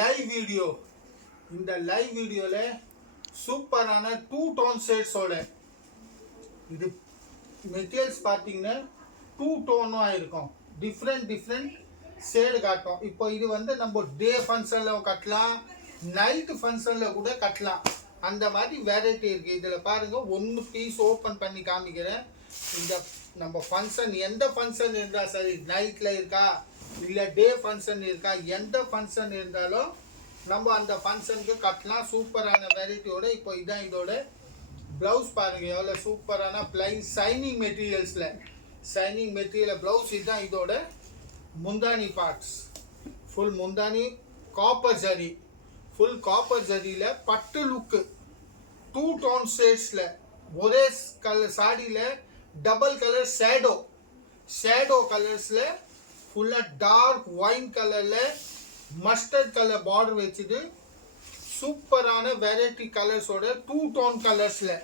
Live video. இந்த live வீடியோவில் சூப்பரான 2 டோன் ஷேட்ஸோட இது மெட்டீரியல்ஸ் பார்த்தீங்கன்னா 2 டோனாக இருக்கும். டிஃப்ரெண்ட் ஷேடு காட்டும். இப்போ இது வந்து நம்ம டே ஃபங்க்ஷனில் கட்டலாம், நைட்டு ஃபங்க்ஷனில் கூட கட்டலாம். அந்த மாதிரி வெரைட்டி இருக்குது. இதில் பாருங்கள், ஒன்று பீஸ் ஓப்பன் பண்ணி காமிக்கிறேன். இந்த நம்ம ஃபங்க்ஷன் எந்த ஃபங்க்ஷன் இருந்தால் சரி, நைட்டில் இருக்கா இல்லை டே ஃபங்க்ஷன் இருக்கா, எந்த ஃபங்க்ஷன் இருந்தாலும் நம்ம அந்த ஃபங்க்ஷனுக்கு கட்டலாம். சூப்பரான வெரைட்டியோட. இப்போ இதான் இதோட ப்ளவுஸ் பாருங்கள், எவ்வளோ சூப்பரான பிளைன் ஷைனிங் மெட்டீரியல்ஸில் ஷைனிங் மெட்டீரியல் ப்ளவுஸ். இதுதான் இதோட முந்தானி பார்ட்ஸ். ஃபுல் முந்தானி காப்பர் ஜரி, ஃபுல் காப்பர் ஜரியில் பட்டு லுக்கு 2 டோன் ஷேட்ஸில் ஒரே கலர் சாடியில் டபுள் கலர் ஷேடோ கலர்ஸில் ஃபுல்லாக டார்க் ஒயின் கலரில் மஸ்டர்ட் கலர் பார்டர் வச்சுது. சூப்பரான வெரைட்டி கலர்ஸோட 2 டோன் கலர்ஸில்.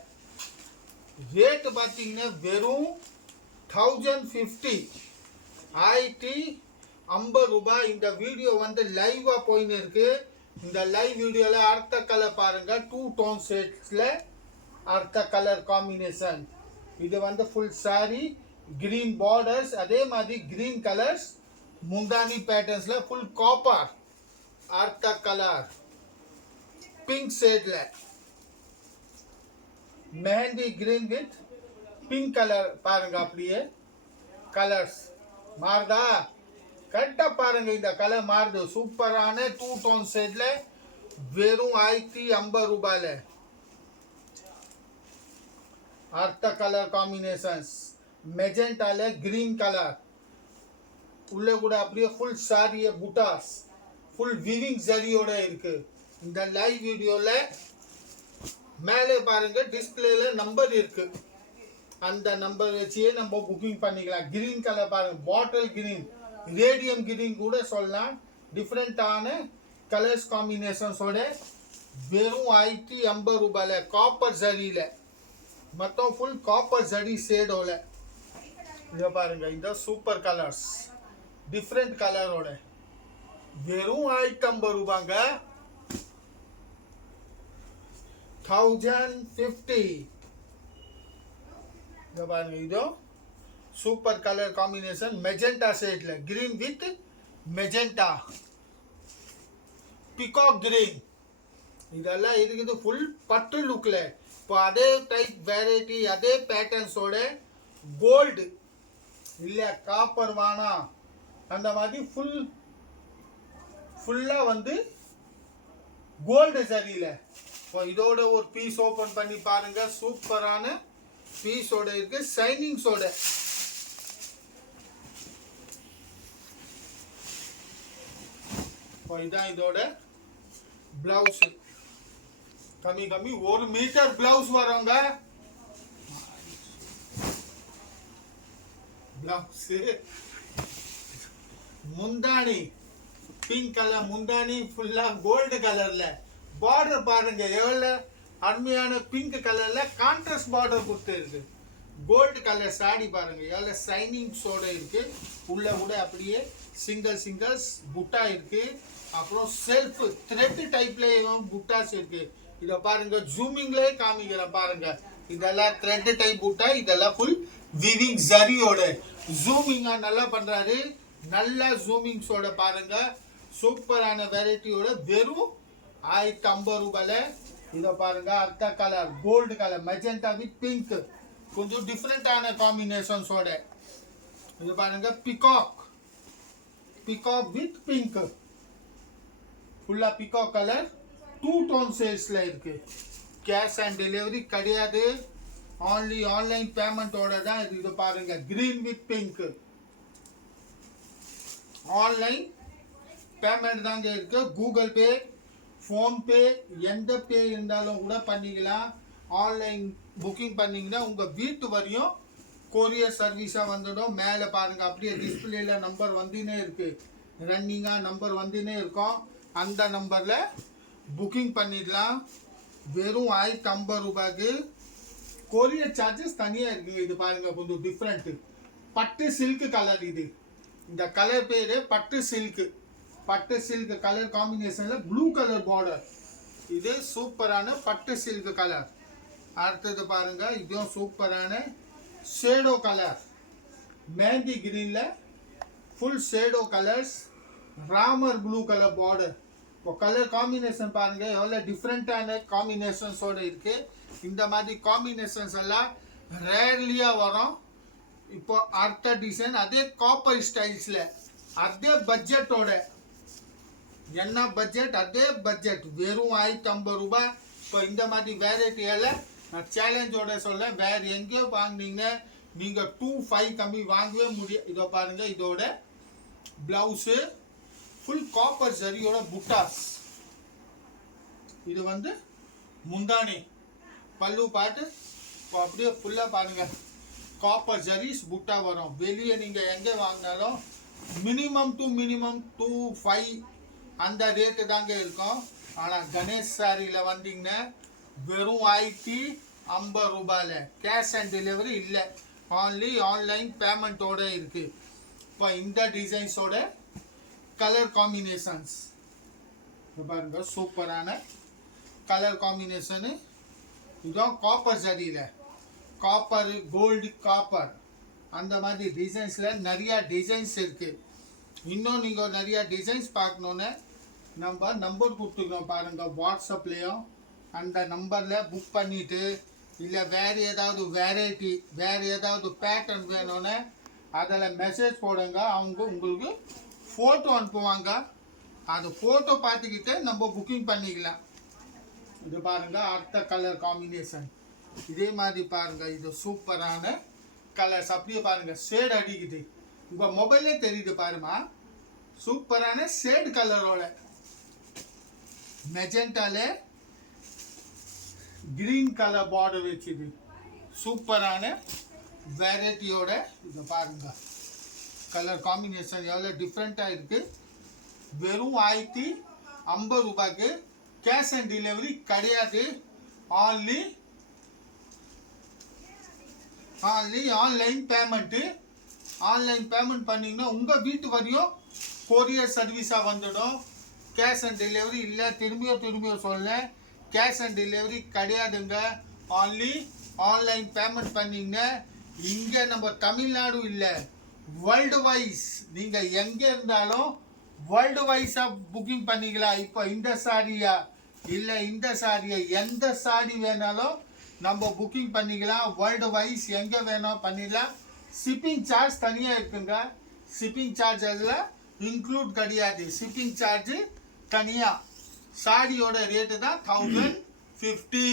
ரேட்டு பார்த்தீங்கன்னா வெறும் 1050 ரூபாய். இந்த வீடியோ வந்து லைவாக போயின்னு இருக்கு. இந்த லைவ் வீடியோவில் அடுத்த கலர் பாருங்கள், 2 டோன் ஷேட்ஸில் அடுத்த கலர் காம்பினேஷன். இது வந்து ஃபுல் சாரி கிரீன் பார்டர்ஸ், அதே மாதிரி கிரீன் கலர்ஸ் முந்தானி பேட்டர்ன்ஸில் ஃபுல் காப்பர். அடுத்த கலர் பிங்க் ஷேடில் mehndi green with pink colour பாருங்க. அப்படியே கலர்ஸ் மாறுதா? கரெக்டாக பாருங்க, இந்த கலர் மாறுது. சூப்பரான 2 டோன் ஷேட்ல வெறும் 1050 ரூபாயில். அடுத்த கலர் காம்பினேஷன்ஸ் மெஜெண்டால கிரீன் கலர், உள்ளே கூட அப்படியே ஃபுல் சாரிய புட்டாஸ், ஃபுல் விவிங் ஜரியோட இருக்கு. இந்த லைவ் வீடியோவில் மேலே பாருங்க, டிஸ்பிளேல நம்பர் இருக்கு. அந்த நம்பர் வச்சே நம்ம புக்கிங் பண்ணிக்கலாம். கிரீன் கலர் பாருங்க, பாட்டில் கிரீன், ரேடியம் கிரீன் கூட சொல்லலாம். டிஃப்ரெண்டான கலர்ஸ் காம்பினேஷன்ஸோட வெறும் 1050 ரூபாயில் காப்பர் ஜரியில், மொத்தம் ஃபுல் காப்பர் ஜரி ஷேடோல. இதை பாருங்க, இந்த சூப்பர் கலர்ஸ் டிஃப்ரெண்ட் கலரோட வெறும் 1050 ரூபாங்க. 1050. இதை பாருங்க, இதோ சூப்பர் கலர் காம்பினேஷன் மெஜெண்டா ஷேட்ல, green with magenta, peacock green, இதெல்லாம் இருக்குது ஃபுல் பட்டு லுக்ல. இப்போ அதே டைப் வெரைட்டி அதே பேட்டர்ன்ஸோட கோல்டு இல்லை காப்பர் வானா அந்த மாதிரி ஃபுல்லாக வந்து கோல்டு சரியில்ல. இப்போ இதோட ஒரு பீஸ் ஓப்பன் பண்ணி பாருங்க. சூப்பரான பீஸோட இருக்கு, ஷைனிங்ஸோட. இப்போ இதான் இதோட பிளவுஸ். கம்மி 1 மீட்டர் பிளவுஸ் வருங்க. பிளவுஸ் முந்தானி பிங்க் கலர், முந்தானி ஃபுல்லா கோல்டு கலர்ல. பார்டர் பாருங்க, எவ்வளவு அருமையான பிங்க் கலர்ல கான்ட்ராஸ்ட் பார்டர் கொடுத்து இருக்கு. கோல்டு கலர் சாடி பாருங்க, எவ்வளவு ஷைனிங்ஸோட இருக்கு. உள்ள கூட அப்படியே சிங்கிள்ஸ் புட்டா இருக்கு. அப்புறம் செல்ஃப் த்ரெட் டைப்லயும் புட்டாஸ் இருக்கு. இதை பாருங்க, ஜூமிங்லேயே காமிக்கிறேன் பாருங்க. இதெல்லாம் த்ரெட் டைப் புட்டா, இதெல்லாம் ஃபுல் விவிங் ஜரியோட ஜூமிங்கா நல்லா பண்றாரு. நல்லா ஜூமிங்ஸோட பாருங்க. சூப்பரான வெரைட்டியோட வெறும் 1050 ரூபாயில. இதை பாருங்க, அடுத்த colour gold colour magenta with pink, கொஞ்சம் டிஃப்ரெண்டான காம்பினேஷன்ஸோட. இது பாருங்க, பிகாக் வித் பிங்க், ஃபுல்லா பிகாக் கலர் 2 டோன் ஷேட்ஸ்ல இருக்கு. கேஷ் ஆன் டெலிவரி கிடையாது, ஆன்லி ஆன்லைன் பேமெண்டோட தான் இது. இது பாருங்க, green with pink, online payment தாங்க இருக்கு. கூகுள் பே, ஃபோன்பே, எந்த பே இருந்தாலும் கூட பண்ணிக்கலாம். ஆன்லைன் புக்கிங் பண்ணிங்கன்னா உங்கள் வீட்டு வரையும் கொரியர் சர்வீஸாக வந்துடும். மேலே பாருங்கள், அப்படியே டிஸ்பிளேல நம்பர் வந்துனே இருக்கு, ரன்னிங்காக நம்பர் வந்துனே இருக்கும். அந்த நம்பரில் புக்கிங் பண்ணிடலாம். வெறும் 1050 ரூபாய்க்கு. கொரியர் சார்ஜஸ் தனியாக இருக்குங்க. இது பாருங்கள், கொஞ்சம் டிஃப்ரெண்ட்டு பட்டு சில்க் கலர். இது இந்த கலர் பேர் பட்டு சில்க். பட்டு சில்க் கலர் காம்பினேஷனில் ப்ளூ கலர் பார்டர். இது சூப்பரான பட்டு சில்க் கலர். அடுத்தது பாருங்க, இதுவும் சூப்பரான ஷேடோ கலர். மேந்தி கிரீனில் full shadow colours, Ramar blue colour border. இப்போ கலர் காம்பினேஷன் பாருங்க எவ்வளோ டிஃப்ரெண்ட்டான காம்பினேஷன்ஸோட இருக்கு. இந்த மாதிரி காம்பினேஷன்ஸ் எல்லாம் ரேர்லியாக வரும். இப்போ அடுத்த டிசைன் அதே காப்பர் ஸ்டைல்ஸில், அதே பட்ஜெட்டோட. என்ன பட்ஜெட்? அதே பட்ஜெட், வெறும் 1050 ரூபாய். இப்போ இந்த மாதிரி வெரைட்டியால் நான் சேலஞ்சோட சொல்ல, வேறு எங்கேயோ வாங்கினீங்க நீங்கள் 25 கம்மி வாங்கவே முடியும். இதோ பாருங்க, இதோட பிளவுஸு ஃபுல் காப்பர் ஜரியோட புட்டாஸ். இது வந்து முந்தானி, பல்லு பாட்டு. இப்போ அப்படியே ஃபுல்லாக பாருங்க காப்பர் ஜரிஸ் புட்டா வரும். வெளியே நீங்கள் எங்கே வாங்கினாலும் மினிமம் 25 அந்த ரேட்டு தாங்க இருக்கும். ஆனால் கணேஷ் சாரியில் வந்தீங்கன்னா வெறும் 1050 ரூபாயில் கேஷ் ஆன் டெலிவரி இல்லை, ஆன்லி ஆன்லைன் பேமெண்ட்டோட இருக்குது. இப்போ இந்த டிசைன்ஸோட கலர் காம்பினேஷன்ஸ் பாருங்க, சூப்பரான கலர் காம்பினேஷனு. இதுதான் காப்பர் ஜரியில், காப்பர் கோல்டு காப்பர் அந்த மாதிரி டிசைன்ஸில் நிறையா டிசைன்ஸ் இருக்குது. இன்னும் நீங்கள் நிறையா டிசைன்ஸ் பார்க்கணுன்னு நம்ம நம்பர் கொடுத்துக்கணும் பாருங்கள். வாட்ஸ்அப்லேயும் அந்த நம்பரில் புக் பண்ணிவிட்டு, இல்லை வேறு ஏதாவது வெரைட்டி, வேறு ஏதாவது பேட்டர்ன் வேணும்னு அதில் மெசேஜ் போடுங்க. அவங்க உங்களுக்கு ஃபோட்டோ அனுப்புவாங்க. அந்த ஃபோட்டோ பார்த்துக்கிட்டு நம்ம புக்கிங் பண்ணிக்கலாம். இது பாருங்கள் அடுத்த கலர் காம்பினேஷன். இதே மாதிரி பாருங்கள், இது சூப்பரான கலர்ஸ். அப்படியே பாருங்கள் ஷேட் அடிக்குது, உங்கள் மொபைலே தெரியுது பாருமா. சூப்பரான ஷேட் கலரோட மெஜெண்டாலே கிரீன் கலர் பார்டர் வச்சுது. சூப்பரான வெரைட்டியோட இதை பாருங்க, கலர் காம்பினேஷன் எவ்வளோ டிஃப்ரெண்ட்டாக இருக்குது. வெறும் 1050 ரூபாய்க்கு கேஷ் ஆன் டெலிவரி கிடையாது, only online payment. Online payment பண்ணிங்கன்னா உங்கள் வீட்டு வரையும் கொரியர் சர்வீஸாக வந்துடும். கேஷ் ஆன் டெலிவரி இல்லை. திரும்பியோ சொல்ல, கேஷ் ஆன் டெலிவரி கிடையாதுங்க, ஆன்லி ஆன்லைன் பேமெண்ட் பண்ணிங்கன்னா. இங்கே நம்ம தமிழ்நாடு இல்லை, வேர்ல்டு வைஸ் நீங்கள் எங்கே இருந்தாலும் வேர்ல்டு வைஸாக புக்கிங் பண்ணிக்கலாம். இப்போ இந்த சாரியா இல்லை இந்த சாரியா, எந்த சாரி வேணாலும் நம்ம புக்கிங் பண்ணிக்கலாம். வேர்ல்டு வைஸ் எங்கே வேணும் பண்ணிடலாம். ஷிப்பிங் சார்ஜ் தனியாக இருக்குங்க. ஷிப்பிங் சார்ஜ் எல்லாம் இன்க்ளூட் கிடையாது. ஷிப்பிங் சார்ஜ் தனியாக. சாரியோட ரேட்டு தான் 1050.